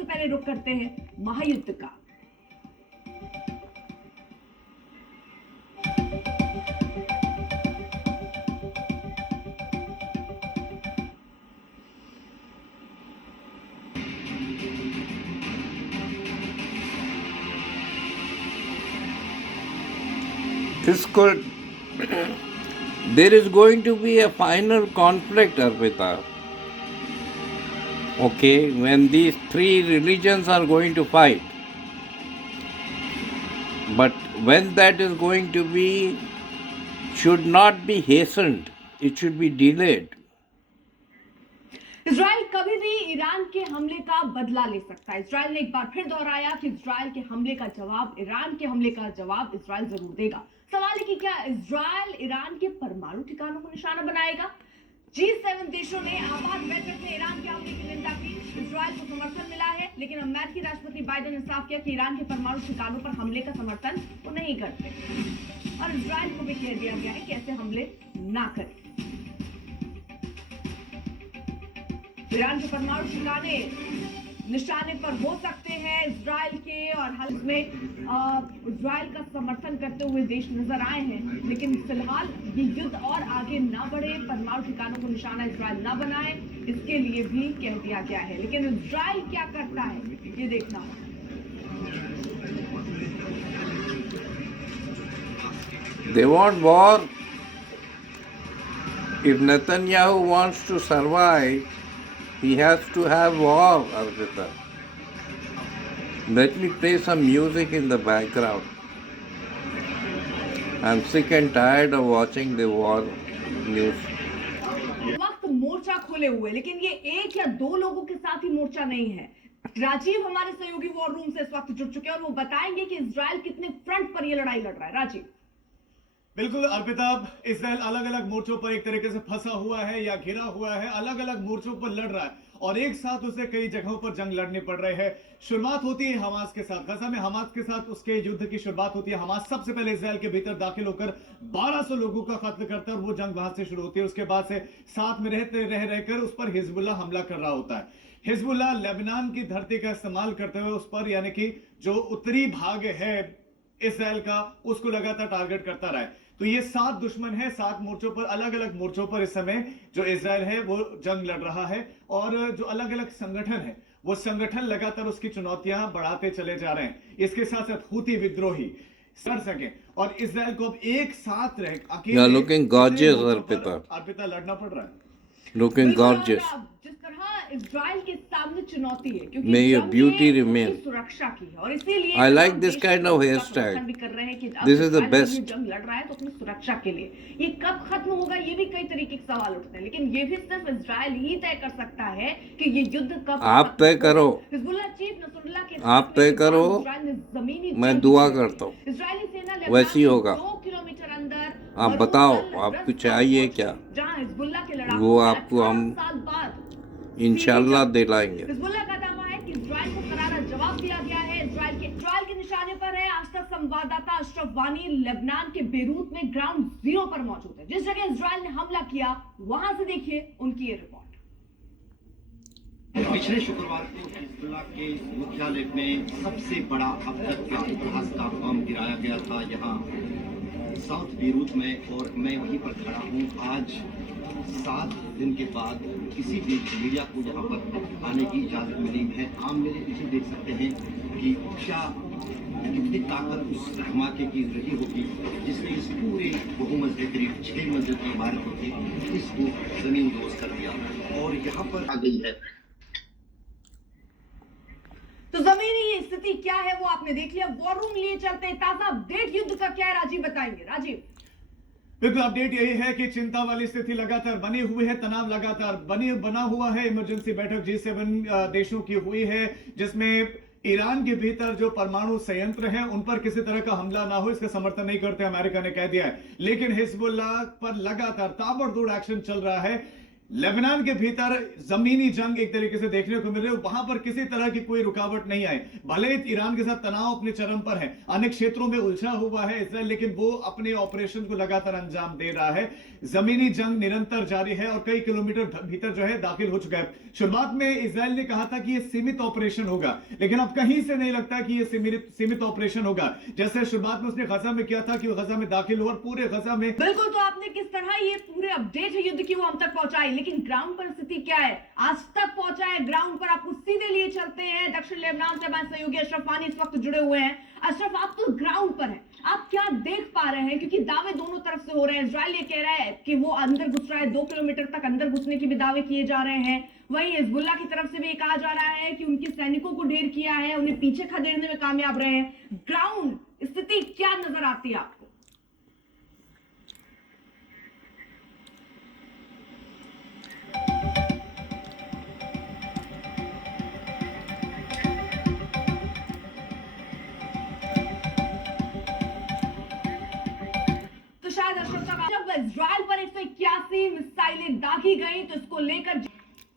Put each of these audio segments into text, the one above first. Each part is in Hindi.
सबसे पहले रुख करते हैं महायुद्ध का। This could, there is going to be a final conflict, Arpita. Okay, when these three religions are going to fight. But when that is going to be, should not be hastened, it should be delayed. Israel कभी भी ईरान के हमले का बदला ले सकता है। इजराइल ने एक बार फिर दोहराया कि इजराइल के हमले का जवाब, ईरान के हमले का जवाब इजराइल जरूर देगा। सवाल है कि क्या इजराइल ईरान के परमाणु ठिकानों को निशाना बनाएगा? G7 देशों ने आपात बैठक में ईरान के हमले की निंदा की। इजराइल को समर्थन मिला है, लेकिन अमेरिकी राष्ट्रपति बाइडेन ने साफ किया कि ईरान के परमाणु ठिकानों पर हमले का समर्थन वो नहीं करते और इजराइल को भी कह दिया गया है कि ऐसे हमले ना करें। ईरान के परमाणु ठिकाने निशाने पर हो सकते हैं इजराइल के, और हाल में इजराइल का समर्थन करते हुए देश नजर आए हैं। लेकिन फिलहाल ये युद्ध और आगे ना बढ़े, परमाणु ठिकानों को निशाना इजराइल ना बनाए, इसके लिए भी कह दिया गया है। लेकिन इजराइल क्या करता है ये देखना होगा। They want war. If Netanyahu wants to survive, he has to have war, Arpita. Let me play some music in the background. I'm sick and tired of watching the war news. वक्त मोर्चा खोले हुए, लेकिन ये एक या दो लोगों के साथ ही मोर्चा नहीं है। राजीव हमारे सहयोगी वॉर रूम से इस वक्त जुड़ चुके हैं और वो बताएंगे कि इजराइल कितने फ्रंट पर ये लड़ाई लड़ रहा है। राजीव। बिल्कुल अर्पिता, इसराइल अलग अलग मोर्चों पर एक तरीके से फंसा हुआ है या घिरा हुआ है, अलग अलग मोर्चों पर लड़ रहा है और एक साथ उसे कई जगहों पर जंग लड़नी पड़ रही है। शुरुआत होती है हमास के साथ, गजा में हमास के साथ उसके युद्ध की शुरुआत होती है। हमास सबसे पहले इसराइल के भीतर दाखिल होकर 1200 लोगों का कत्ल करता है और वो जंग वहां से शुरू होती है। उसके बाद से साथ में रहकर उस पर हिजबुल्लाह हमला कर रहा होता है। हिजबुल्लाह लेबनान की धरती का इस्तेमाल करते हुए उस पर, यानी कि जो उत्तरी भाग है इसराइल का, उसको लगातार टारगेट करता रहा है। तो ये 7 दुश्मन है, 7 मोर्चों पर, अलग अलग मोर्चों पर इस समय जो इसराइल है वो जंग लड़ रहा है और जो अलग अलग संगठन है वो संगठन लगातार उसकी चुनौतियां बढ़ाते चले जा रहे हैं। इसके साथ साथ हूती विद्रोही कर सके और इसराइल को अब एक साथ रह अकेले looking gorgeous, अर्पिता लड़ना पड़ रहा है। Looking gorgeous. जिस तरह इजराइल के सामने चुनौती है, क्योंकि May your beauty जंग remain. सुरक्षा की है और इसीलिए I like हम this देश kind के of लोग hairstyle. समर्थन भी कर रहे हैं कि अब This is the इजराइल जब ये best. जंग लड़ रहा है तो अपनी सुरक्षा के लिए। ये कब खत्म होगा, ये भी कई तरीके के सवाल उठते हैं, लेकिन ये भी सिर्फ इजराइल ही तय कर सकता है कि ये युद्ध कब आप तय करो। हिजबुल्लाह चीफ नसरुल्लाह के आप तय करो, इजराइल ने जमीनी मैं जंग दुआ की है। करता हूँ। इजरायली सेना वैसी लेबनान होगा। के 2 किलोमीटर अंदर आप बताओ, मरूल आपको रस्ता चाहिए पहुंची, क्या? जहां हिजबुल्लाह के लड़ाकों वो ने आपको 18 हम साल बाद इंशाल्लाह दिलाएंगे। हिजबुल्लाह का दावा है कि इजराइल को करारा जवाब दिया गया है। इजराइल के निशाने पर है। आज तक संवाददाता अशरफ वानी लेबनान के बेरूत में ग्राउंड जीरो पर मौजूद है, जिस जगह इजराइल ने हमला किया वहां से देखिए उनकी ये रिपोर्ट। पिछले शुक्रवार को हिजबुल्लाह के मुख्यालय में सबसे बड़ा अब तक का इतिहास का बम गिराया गया था, यहाँ साउथ बेरूत में, और मैं वहीं पर खड़ा हूँ। आज 7 दिन के बाद किसी भी मीडिया को यहाँ पर आने की इजाज़त मिली है। आप मेरे पीछे देख सकते हैं कि क्या कितनी ताकत उस धमाके की रही होगी जिसने इस पूरे बहुमंजिल करीब 6 मंजिल की इमारत होती इसको जमीन दोज कर दिया और यहाँ पर आ गई है। तो जमीनी स्थिति क्या है वो आपने देख लिया। वॉर रूम लिए चलते हैं, ताजा अपडेट युद्ध का क्या है राजीव बताएंगे। राजीव। बिल्कुल, अपडेट यही है कि चिंता वाली स्थिति लगातार बनी हुई है, तनाव लगातार बना हुआ है। इमरजेंसी बैठक G7 देशों की हुई है जिसमें ईरान के भीतर जो परमाणु संयंत्र हैं उन पर किसी तरह का हमला ना हो, इसका समर्थन नहीं करते अमेरिका ने कह दिया है। लेकिन हिजबुल्लाह पर लगातार ताबड़तोड़ एक्शन चल रहा है। लेबनान के भीतर जमीनी जंग एक तरीके से देखने को मिल रही है, वहां पर किसी तरह की कोई रुकावट नहीं आई। भले ही ईरान के साथ तनाव अपने चरम पर है, अनेक क्षेत्रों में उलझा हुआ है इसराइल, लेकिन वो अपने ऑपरेशन को लगातार अंजाम दे रहा है। जमीनी जंग निरंतर जारी है और कई किलोमीटर भीतर जो है दाखिल हो चुका है। शुरुआत में इसराइल ने कहा था कि यह सीमित ऑपरेशन होगा, लेकिन अब कहीं से नहीं लगता कि यह सीमित ऑपरेशन होगा, जैसे शुरुआत में उसने गजा में किया था कि वो गजा में दाखिल हुआ और पूरे गजा में। बिल्कुल, तो आपने किस तरह ये पूरे अपडेट है युद्ध की वो हम तक पहुंचाई, लेकिन ग्राउंड पर स्थिति क्या है, आज तक पहुंचा है ग्राउंड पर। आपको सीधे लिए चलते हैं दक्षिण लेबनान से हमारे सहयोगी अशरफ फानी इस वक्त जुड़े हुए हैं। अशरफ, आप तो ग्राउंड पर हैं, आप क्या देख पा रहे हैं? क्योंकि दावे दोनों तरफ से हो रहे हैं। इजराइल ये कह रहा है कि वो अंदर घुस रहा है, 2 किलोमीटर तक अंदर घुसने के भी दावे किए जा रहे हैं। वहीं हिजबुल्लाह की तरफ से भी कहा जा रहा है कि उनके सैनिकों को ढेर किया है, उन्हें पीछे खदेड़ने में कामयाब रहे हैं। ग्राउंड स्थिति क्या नजर आती है आपको? शायद अशरफ साहब, जब इजराइल पर 181 मिसाइलें दागी गई तो इसको लेकर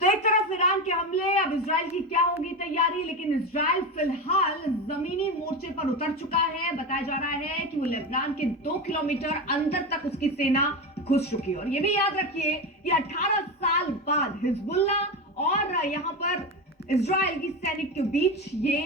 तो एक तरफ ईरान के हमले, अब इजराइल की क्या होगी तैयारी, लेकिन इजराइल फिलहाल जमीनी मोर्चे पर उतर चुका है। बताया जा रहा है कि वो लेबनान के 2 किलोमीटर अंदर तक उसकी सेना घुस चुकी है। और ये भी याद रखिए कि 18 साल बाद हिजबुल्ला और यहाँ पर इजराइल की सैनिक के बीच ये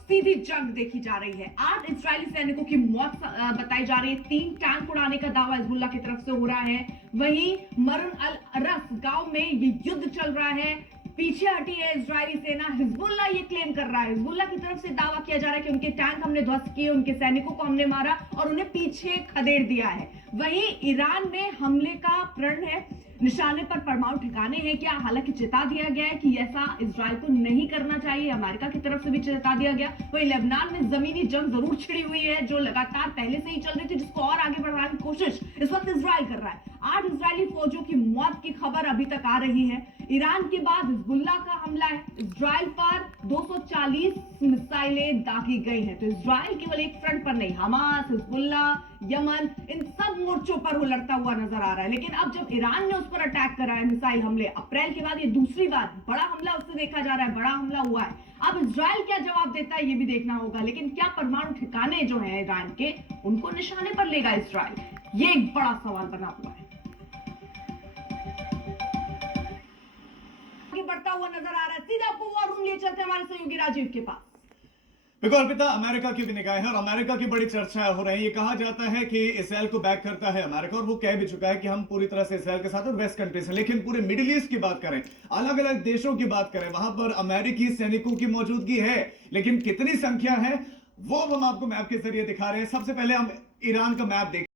सीधी जंग देखी जा रही है। 8 इजरायली सैनिकों की मौत बताई जा रही है। 3 टैंक उड़ाने का दावा हिजबुल्लाह की तरफ से हो रहा है। वहीं मरन अल अरफ गांव में ये युद्ध चल रहा है, पीछे हटी है इजरायली सेना। हिजबुल्लाह ये क्लेम कर रहा है, हिजबुल्लाह की तरफ से दावा किया जा रहा है कि उनके टैंक हमने ध्वस्त किए, उनके सैनिकों को हमने मारा और उन्हें पीछे खदेड़ दिया है। वहीं ईरान में हमले का प्रण है, निशाने पर परमाणु ठिकाने हैं क्या, हालांकि चेता दिया गया है कि ऐसा इजराइल को नहीं करना चाहिए। अमेरिका की तरफ से भी चेता दिया गया। वहीं लेबनान में जमीनी जंग जरूर छिड़ी हुई है, जो लगातार पहले से ही चल रही थी, जिसको और आगे बढ़ाने की कोशिश इस वक्त इजराइल कर रहा है। 8 इजरायली फौजियों की मौत की खबर अभी तक आ रही है। ईरान के बाद हिजबुल्लाह का हमला है, इजराइल पर 240 मिसाइलें दागी गई हैं। तो इजराइल केवल एक फ्रंट पर नहीं, हमास, हिजबुल्लाह, यमन, इन सब मोर्चों पर वो लड़ता हुआ नजर आ रहा है। लेकिन अब जब ईरान ने उस पर अटैक करा है, मिसाइल हमले, अप्रैल के बाद ये दूसरी बार बड़ा हमला उससे देखा जा रहा है, बड़ा हमला हुआ है। अब इजराइल क्या जवाब देता है ये भी देखना होगा। लेकिन क्या परमाणु ठिकाने जो हैं ईरान के, उनको निशाने पर लेगा इजराइल? ये एक बड़ा सवाल बना हुआ है। आगे बढ़ता हुआ नजर आ रहा है, सीधा आपको वॉर रूम ले चलते हैं हमारे सहयोगी राजीव के पास। देखो अर्पिता, अमेरिका की भी निगाहें और अमेरिका की बड़ी चर्चा हो रही है। ये कहा जाता है कि इसराइल को बैक करता है अमेरिका और वो कह भी चुका है कि हम पूरी तरह से इसराइल के साथ और वेस्ट कंट्रीज हैं। लेकिन पूरे मिडिल ईस्ट की बात करें, अलग अलग देशों की बात करें, वहां पर अमेरिकी सैनिकों की मौजूदगी है, लेकिन कितनी संख्या है वो हम आपको मैप के जरिए दिखा रहे हैं। सबसे पहले हम ईरान का मैप देखें।